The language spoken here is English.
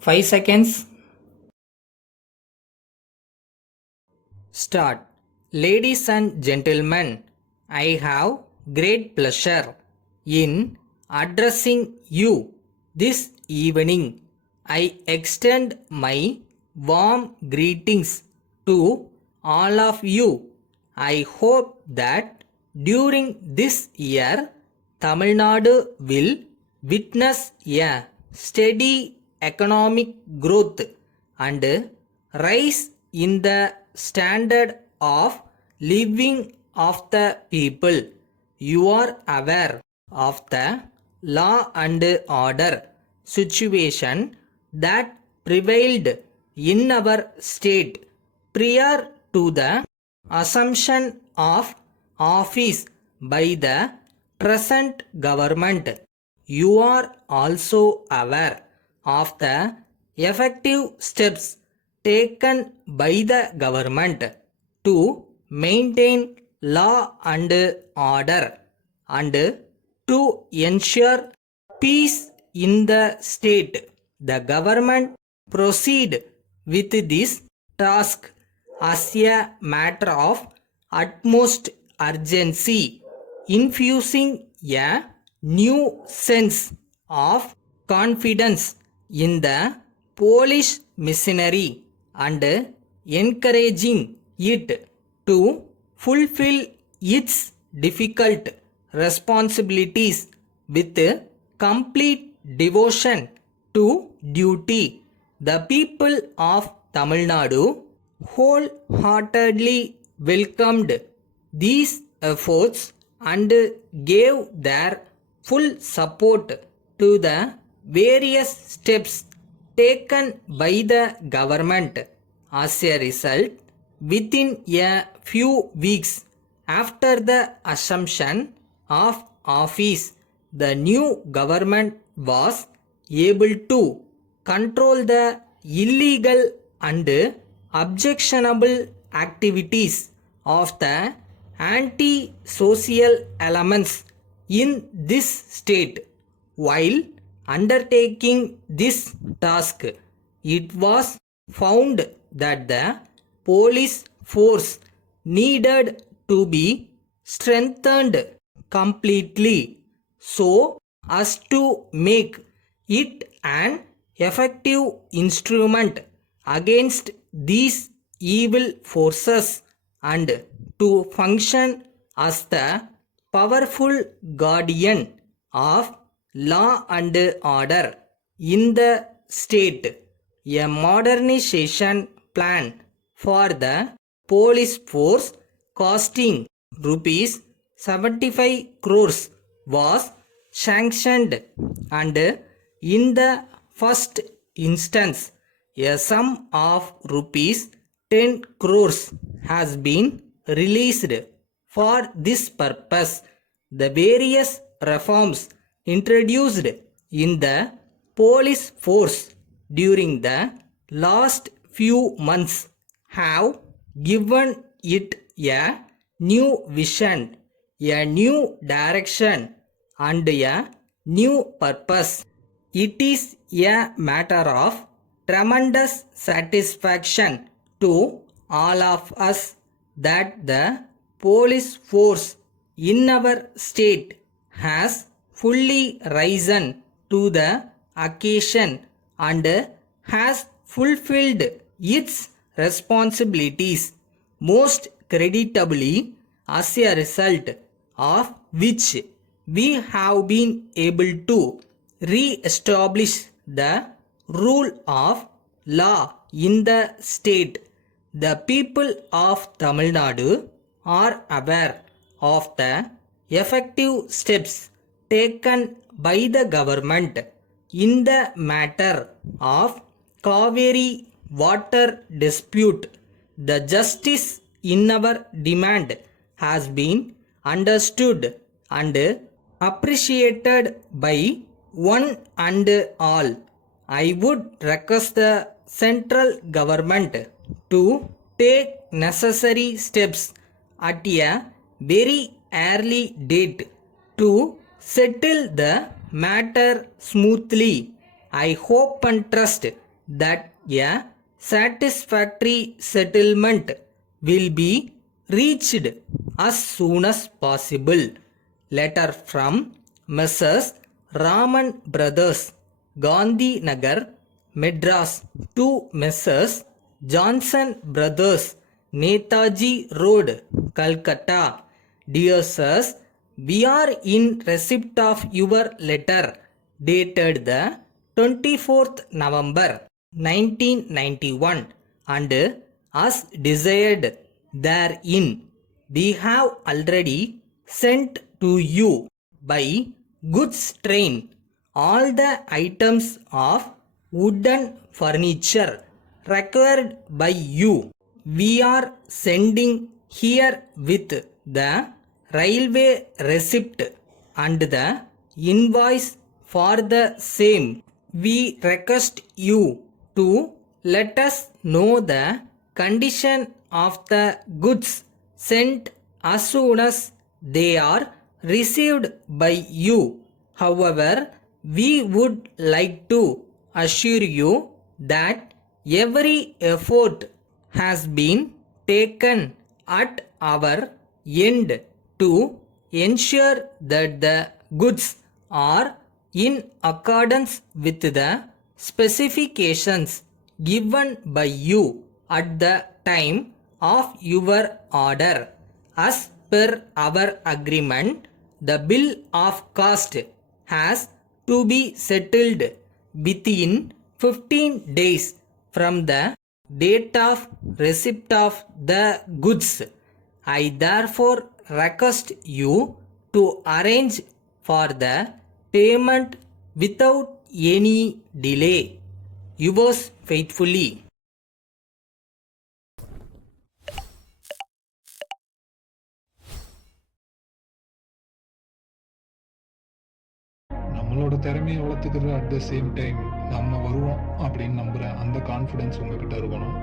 5 seconds. Start. Ladies and gentlemen, I have great pleasure in addressing you this evening. I extend my warm greetings to all of you. I hope that during this year, Tamil Nadu will witness a steady economic growth and rise in the standard of living of the people. You are aware of the law and order situation that prevailed in our state prior to the assumption of office by the present government. You are also aware of the effective steps taken by the government to maintain law and order and to ensure peace in the state. The government proceed with this task as a matter of utmost urgency, infusing a new sense of confidence in the Polish machinery and encouraging it to fulfill its difficult responsibilities with complete devotion to duty. The people of Tamil Nadu wholeheartedly welcomed these efforts and gave their full support to the various steps taken by the government. As a result, within a few weeks after the assumption of office, the new government was able to control the illegal and objectionable activities of the anti-social elements in this state. While undertaking this task, it was found that the police force needed to be strengthened completely so as to make it an effective instrument against these evil forces and to function as the powerful guardian of law and order in the state. A modernization plan for the police force costing rupees 75 crores was sanctioned, and in the first instance a sum of rupees 10 crores has been released for this purpose. The various reforms introduced in the police force during the last few months have given it a new vision, a new direction, and a new purpose. It is a matter of tremendous satisfaction to all of us that the police force in our state has fully risen to the occasion and has fulfilled its responsibilities most creditably, as a result of which we have been able to re-establish the rule of law in the state. The people of Tamil Nadu are aware of the effective steps taken by the government in the matter of Kaveri water dispute. The justice in our demand has been understood and appreciated by one and all. I would request the central government to take necessary steps at a very early date to settle the matter smoothly. I hope and trust that a satisfactory settlement will be reached as soon as possible. Letter from Messrs. Raman Brothers, Gandhi Nagar, Madras, to Messrs. Johnson Brothers, Netaji Road, Calcutta. Dear sirs, we are in receipt of your letter dated the 24th November 1991, and as desired therein, we have already sent to you by goods train all the items of wooden furniture required by you. We are sending here with the railway receipt and the invoice for the same. We request you to let us know the condition of the goods sent as soon as they are received by you. However, we would like to assure you that every effort has been taken at our end to ensure that the goods are in accordance with the specifications given by you at the time of your order. As per our agreement, the bill of cost has to be settled within 15 days from the date of receipt of the goods. I therefore request you to arrange for the payment without any delay. Yours faithfully. நம்மளோட திறமையை வளர்த்துக்கிறது at the same time நம்ம வருவோம் அப்படின்னு நம்புகிறேன். அந்த confidence உங்ககிட்ட இருக்கணும்.